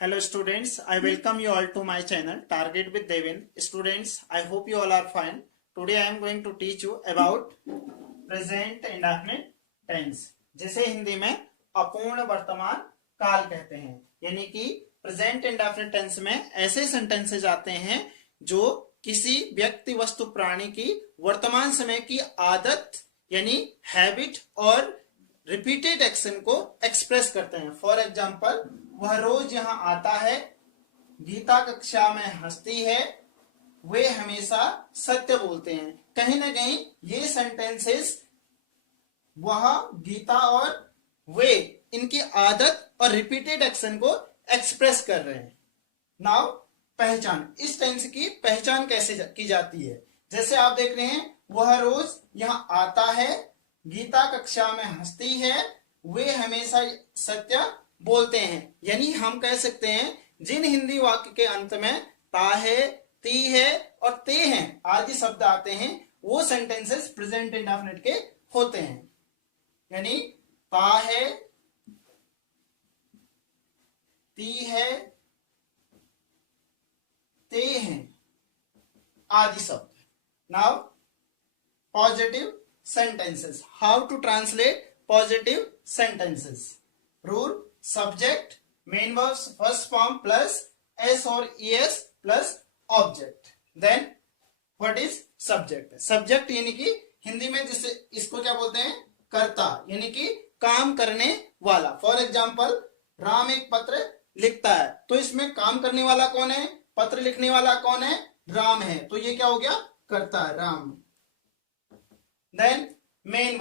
Hello students, I welcome you all to my channel Target with Devin. Students, I hope you all are fine. Today I am going to teach you about present indefinite tense, जिसे हिंदी में अपूर्ण वर्तमान काल कहते हैं। यानी कि present indefinite tense में ऐसे सेंटेंसेज आते हैं जो किसी व्यक्ति, वस्तु, प्राणी की वर्तमान समय की आदत यानी हैबिट और रिपीटेड एक्शन को एक्सप्रेस करते हैं। फॉर एग्जाम्पल, वह रोज यहाँ आता है, गीता कक्षा में हंसती है, वे हमेशा सत्य बोलते हैं। कहीं ना कहीं ये सेंटेंसेस वह, गीता और वे, इनकी आदत और रिपीटेड एक्शन को एक्सप्रेस कर रहे हैं। नाउ पहचान, इस टेंस की पहचान कैसे की जाती है? जैसे आप देख रहे हैं, वह रोज यहाँ आता है, गीता कक्षा में हंसती है, वे हमेशा सत्य बोलते हैं। यानी हम कह सकते हैं जिन हिंदी वाक्य के अंत में ता है, ती है और ते हैं आदि शब्द आते हैं, वो सेंटेंसेस प्रेजेंट इंडेफिनिट के होते हैं। यानी ता है, ती है, ते हैं आदि शब्द। Now positive sentences. How to translate positive sentences? Rule: subject, main verbs first form plus s or es plus object. Then what is subject? Subject यानी कि हिंदी में जिसे इसको क्या बोलते हैं? कर्ता, यानी कि काम करने वाला। फॉर एग्जाम्पल, राम एक पत्र लिखता है, तो इसमें काम करने वाला कौन है? पत्र लिखने वाला कौन है? राम है। तो ये क्या हो गया? कर्ता, राम। देन मेन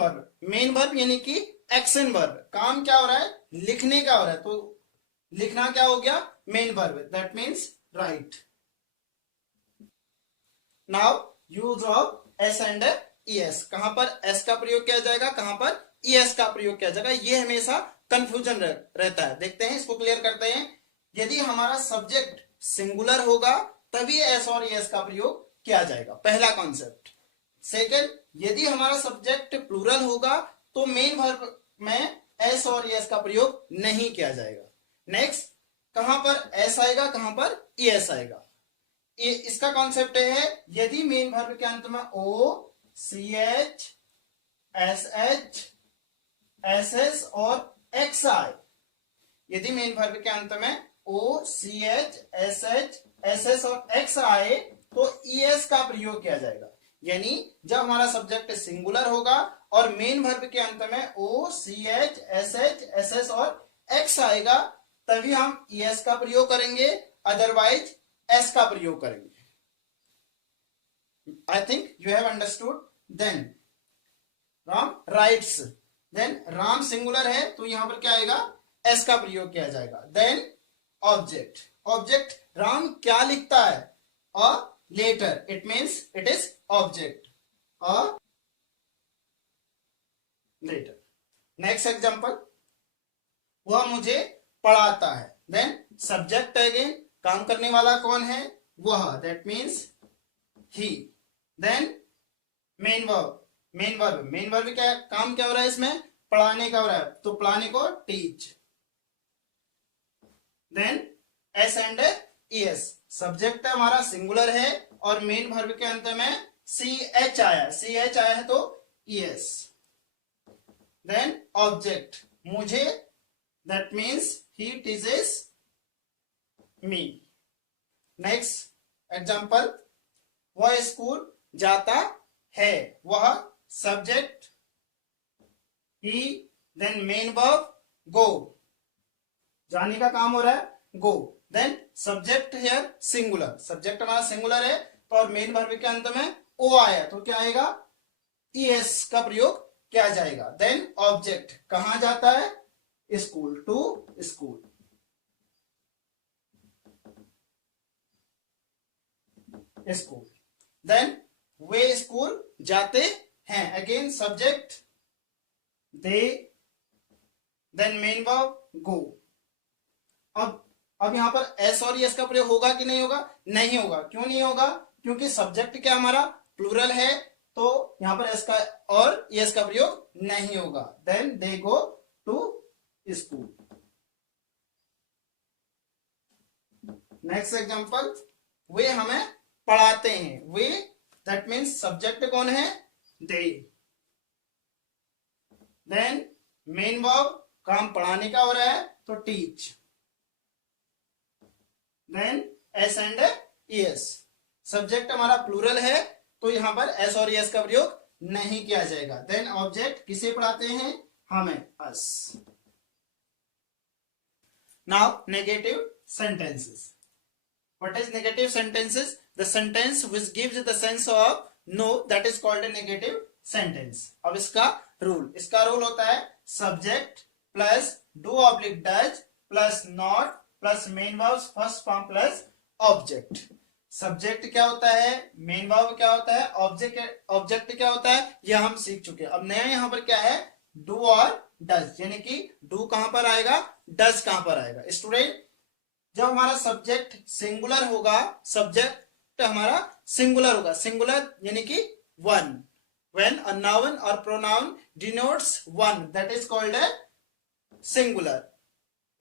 वर्ब यानी कि एक्शन वर्ब, काम क्या हो रहा है? लिखने का हो रहा है, तो लिखना क्या हो गया? Main verb. That means right. Now use of S and E S. कहां पर एस का प्रयोग किया जाएगा, कहां पर ईएस का प्रयोग किया जाएगा, ये हमेशा कंफ्यूजन रहता है। देखते हैं, इसको क्लियर करते हैं। यदि हमारा सब्जेक्ट सिंगुलर होगा तभी एस और ईएस का प्रयोग किया जाएगा, पहला कॉन्सेप्ट। सेकंड, यदि हमारा सब्जेक्ट प्लूरल होगा तो मेन वर्ब में एस और एस का प्रयोग नहीं किया जाएगा। नेक्स्ट, कहां पर एस आएगा, कहां पर ईएस आएगा? इसका कॉन्सेप्ट है, यदि मेन वर्ब के अंत में O, C H, S H, S S और एक्स आए, यदि मेन वर्ब के अंत में O, C H, S H, S S और एक्स आए तो ईएस का प्रयोग किया जाएगा। यानी जब हमारा सब्जेक्ट सिंगुलर होगा और मेन वर्ब के अंत में O, C H, S H, S S और एक्स आएगा, तभी हम ईएस का प्रयोग करेंगे, अदरवाइज एस का प्रयोग करेंगे। I think you have understood. Then Ram writes. Then Ram singular है तो यहां पर क्या आएगा? एस का प्रयोग किया जाएगा। देन ऑब्जेक्ट, राम क्या लिखता है? A letter, it means it is object, a letter. Next example, वह मुझे पढ़ाता है। देन सब्जेक्ट अगेन, काम करने वाला कौन है? वह, that means he. Then main verb क्या, काम क्या हो रहा है इसमें? पढ़ाने का हो रहा है, तो पढ़ाने को teach. Then S and E S, subject हमारा सिंगुलर है और मेन वर्ब के अंत में सी एच आया है तो ईएस। देन ऑब्जेक्ट, मुझे, that means he teaches me. Next example, वह स्कूल जाता है, वह subject he. Then main verb go, जाने का काम हो रहा है, go. Then subject here singular, subject हमारा सिंगुलर है तो और मेन वर्ब के अंत में ओ आया तो क्या आएगा? ईएस का प्रयोग किया जाएगा। देन ऑब्जेक्ट, कहां जाता है? School, to school. School. Then they school जाते हैं, again subject they, then main verb go. अब यहां पर एस और एस का प्रयोग होगा कि नहीं होगा? नहीं होगा। क्यों नहीं होगा? क्योंकि सब्जेक्ट क्या हमारा प्लूरल है, तो यहां पर एस का और एस का प्रयोग नहीं होगा। Then they go to school. Next example, वे हमें पढ़ाते हैं। वे दैट मीन्स सब्जेक्ट कौन है, दे। देन मेन वर्ब, काम पढ़ाने का हो रहा है तो teach. Then S and S, subject हमारा प्लूरल है तो यहां पर एस और एस का प्रयोग नहीं किया जाएगा। देन ऑब्जेक्ट किसे पढ़ाते हैं, हमें, us. Now negative sentences. What is negative sentences? The sentence which gives the sense of no, that is called a negative sentence. अब इसका रूल होता है subject plus do oblique does plus not plus main verbs first form plus object. Subject क्या होता है, main verb क्या होता है, ऑब्जेक्ट क्या होता है, यह हम सीख चुके हैं। अब नया यहाँ पर क्या है, डू और डज, यानी कि डू कहां पर आएगा, डज कहां पर आएगा। स्टूडेंट, जब हमारा सब्जेक्ट सिंगुलर होगा, सब्जेक्ट हमारा सिंगुलर होगा, सिंगुलर यानी कि one, when a noun or pronoun denotes one, that is called a singular.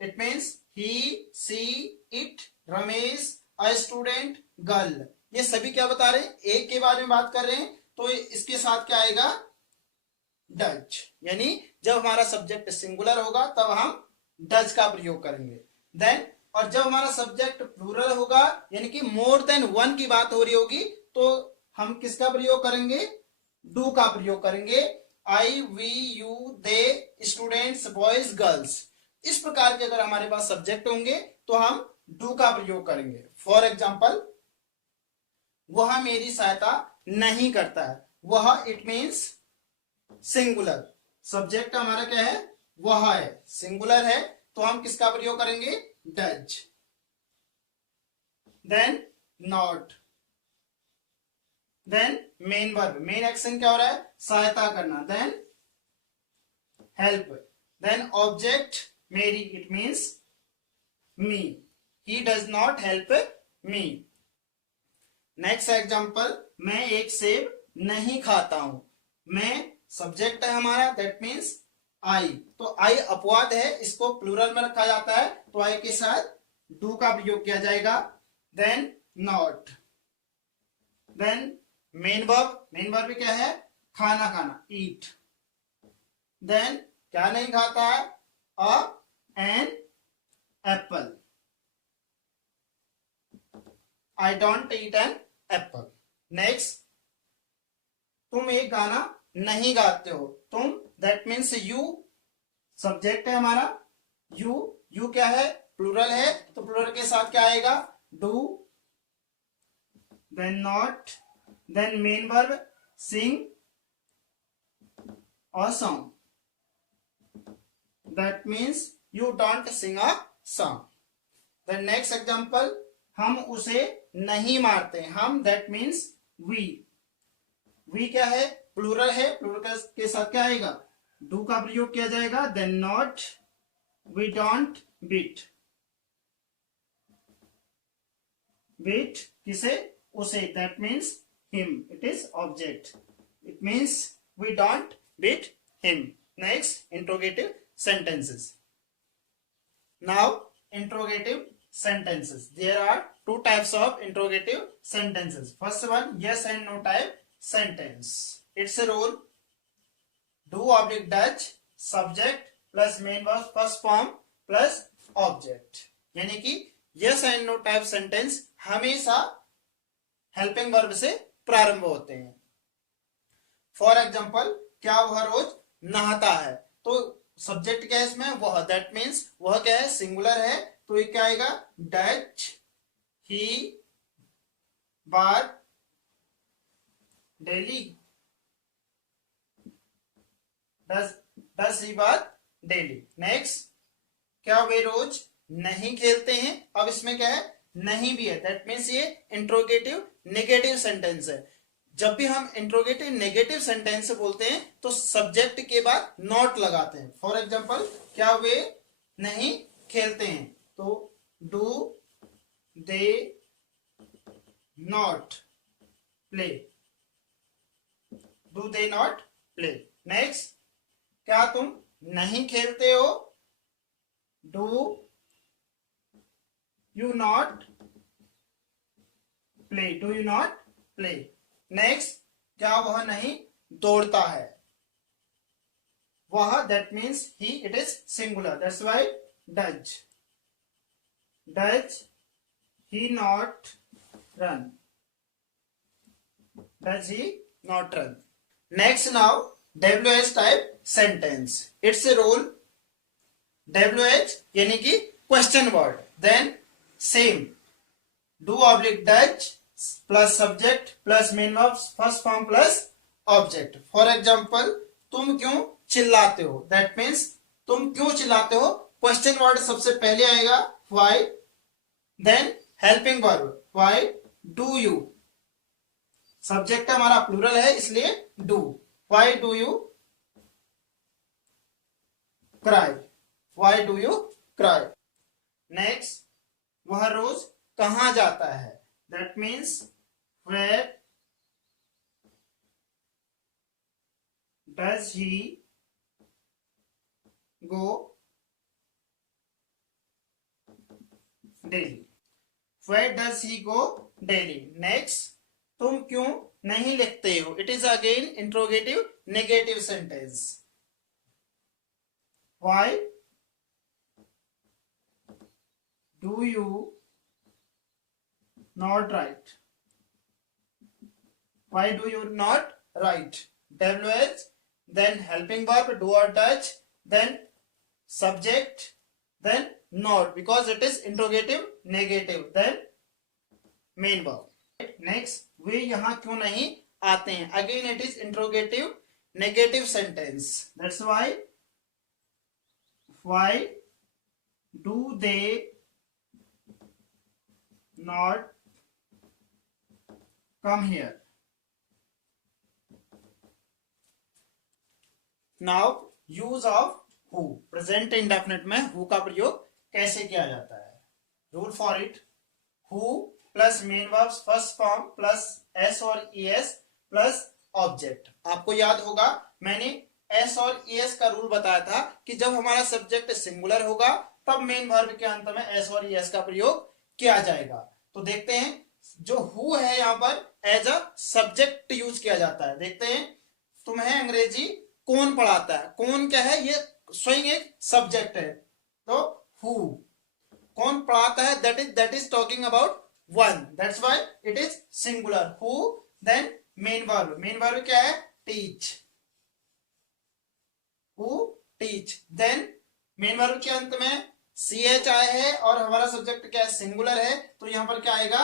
It means he, she, it, Ramesh, a student, girl, ये सभी क्या बता रहे हैं, एक के बारे में बात कर रहे हैं, तो इसके साथ क्या आएगा, डज। यानी जब हमारा सब्जेक्ट सिंगुलर होगा तब हम डज का प्रयोग करेंगे। देन, और जब हमारा सब्जेक्ट प्लूरल होगा, यानी कि मोर देन वन की बात हो रही होगी, तो हम किसका प्रयोग करेंगे, डू का प्रयोग करेंगे। I, we, you, they, students, boys, girls, इस प्रकार के अगर हमारे पास सब्जेक्ट होंगे तो हम डू का प्रयोग करेंगे। फॉर एग्जाम्पल, वह मेरी सहायता नहीं करता है, वह इट मीन्स सिंगुलर, सब्जेक्ट हमारा क्या है, वह है, सिंगुलर है, तो हम किसका प्रयोग करेंगे, does. Then not, then main verb, main action क्या हो रहा है, सहायता करना। देन हेल्प, देन ऑब्जेक्ट मेरी, it means me, he does not help me. Next example, मैं एक सेब नहीं खाता हूं, मैं सब्जेक्ट है हमारा, दैट मीन्स आई, तो आई अपवाद है, इसको प्लूरल में रखा जाता है, तो आई के साथ डू का प्रयोग किया जाएगा। Then not, then main verb क्या है, खाना खाना, ईट। देन क्या नहीं खाता है, an apple, I don't eat an apple. Next, तुम एक गाना नहीं गाते हो, तुम, दैट मीन्स यू, सब्जेक्ट है हमारा, यू क्या है, प्लूरल है, तो प्लूरल के साथ क्या आएगा, do. Then not, then main verb sing और song, that means you don't sing a song. Then next example, हम उसे नहीं मारते, हम, दैट मीन्स वी क्या है, प्लूरल है, प्लूरल के साथ क्या आएगा, डू का प्रयोग किया जाएगा। Then not, we don't beat, beat किसे, उसे, that means him, it is object, it means we don't beat him. Next, interrogative sentences. Now interrogative sentences, there are two types of interrogative sentences. First one, yes and no type sentence. It's a rule, do oblique does, subject plus main verb first form plus object, यानी कि yes and no type sentence हमेशा helping verb से प्रारंभ होते हैं। For example, क्या वह रोज नहाता है, तो सब्जेक्ट क्या है इसमें, वह, दैट मीन्स वह क्या है, सिंगुलर है, तो ये क्या आएगा, does he bath daily, does he bath daily. Next, क्या वे रोज नहीं खेलते हैं, अब इसमें क्या है, नहीं भी है, दैट मीन्स ये इंट्रोगेटिव नेगेटिव सेंटेंस है। जब भी हम इंट्रोगेटिव नेगेटिव सेंटेंस बोलते हैं तो सब्जेक्ट के बाद नॉट लगाते हैं। फॉर एग्जाम्पल, क्या वे नहीं खेलते हैं, तो do they not play, do they not play. Next, क्या तुम नहीं खेलते हो, do you not play, do you not play. Next, क्या वह नहीं दौड़ता है, वह, that means he, it is singular, that's why does he not run, does he not run। next, now WH type sentence, it's a rule, WH यानी कि question word, then same, do oblique does plus subject plus main verb first form plus object. For example, तुम क्यों चिल्लाते हो, that means तुम क्यों चिल्लाते हो, क्वेश्चन वर्ड सबसे पहले आएगा why, then helping verb why do you, subject हमारा प्लूरल है इसलिए do, why do you cry, why do you cry. Next, वह रोज कहां जाता है, that means where does he go daily, where does he go daily. Next, तुम क्यों नहीं लिखते हो, it is again interrogative negative sentence, why do you not write, why do you not write, WH, then helping verb do or touch, then subject, then not because it is interrogative negative, then main verb। Next, वे यहां क्यों नहीं आते हैं, again it is interrogative negative sentence, that's why do they not come here. Now use of who, present indefinite में who का प्रयोग कैसे किया जाता है, rule for it, who plus main verb first form plus S और ES plus object. आपको याद होगा मैंने एस और ईएस का रूल बताया था कि जब हमारा सब्जेक्ट सिंगुलर होगा तब मेन वर्ब के अंत में एस और ईएस का प्रयोग किया जाएगा। तो देखते हैं, जो हु है यहाँ पर एज अ सब्जेक्ट यूज किया जाता है। देखते हैं, तुम्हें अंग्रेजी कौन पढ़ाता है, कौन क्या है, ये स्वयं एक सब्जेक्ट है, तो हु, कौन पढ़ाता है, that is talking about one, that's why it is singular, who, then main verb क्या है, teach, who teach, then main verb के अंत में ch आया है और हमारा सब्जेक्ट क्या है, सिंगुलर है, तो यहां पर क्या आएगा,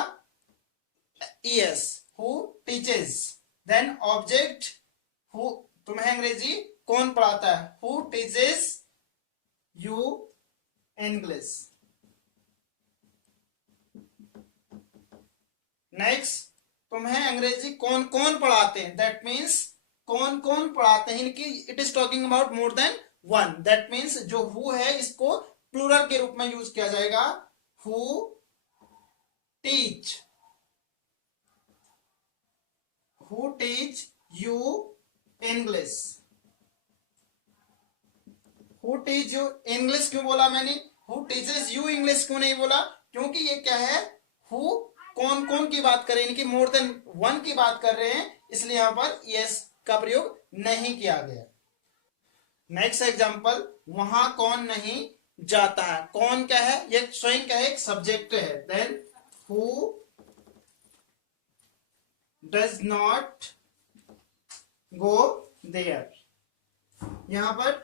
es, who teaches, then object, who, तुम्हें अंग्रेजी कौन पढ़ाता है, who teaches you English। Next, तुम्हें अंग्रेजी कौन कौन पढ़ाते हैं, दैट मीन्स कौन कौन पढ़ाते हैं, इनकी it is talking about more than one, that means जो हु है इसको प्लूरल के रूप में यूज किया जाएगा, who teach, who teach you English, who teach you English क्यों बोला मैंने, हु टीचेस यू इंग्लिश क्यों नहीं बोला, क्योंकि ये क्या है, हु कौन कौन की बात कर रहे हैं, इनकी मोर देन वन की बात कर रहे हैं, इसलिए यहां पर यस का प्रयोग नहीं किया गया। नेक्स्ट एग्जांपल, वहां कौन नहीं जाता है, कौन क्या है, ये स्वयं क्या है, एक सब्जेक्ट है, then who does not go there, यहां पर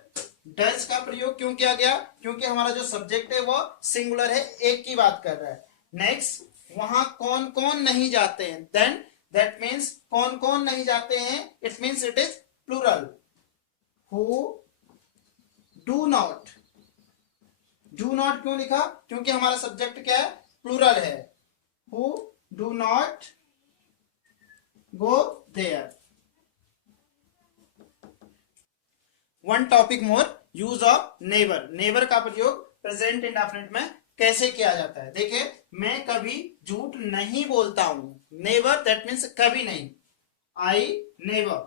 डज का प्रयोग क्यों किया गया, क्योंकि हमारा जो सब्जेक्ट है वो सिंगुलर है, एक की बात कर रहा है। नेक्स्ट, वहां कौन कौन नहीं जाते हैं, देन दैट मीन्स कौन कौन नहीं जाते हैं, it means it is plural, who do not, do not क्यों लिखा, क्योंकि हमारा सब्जेक्ट क्या है, प्लूरल है, who do not go there. One topic more, use of never, never का प्रयोग प्रेजेंट इंडेफिनिट में कैसे किया जाता है। देखिए, मैं कभी झूठ नहीं बोलता हूं, नेवर दैट मीन्स कभी नहीं, I never,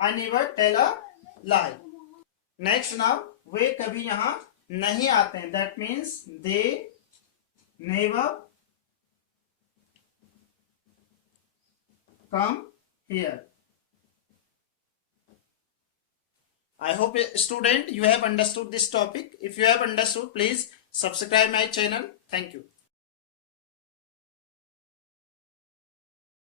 I never tell a lie. Next, now वे कभी यहां नहीं आते हैं, that means they never come here. I hope student you have understood this topic. If you have understood, please subscribe my channel. Thank you.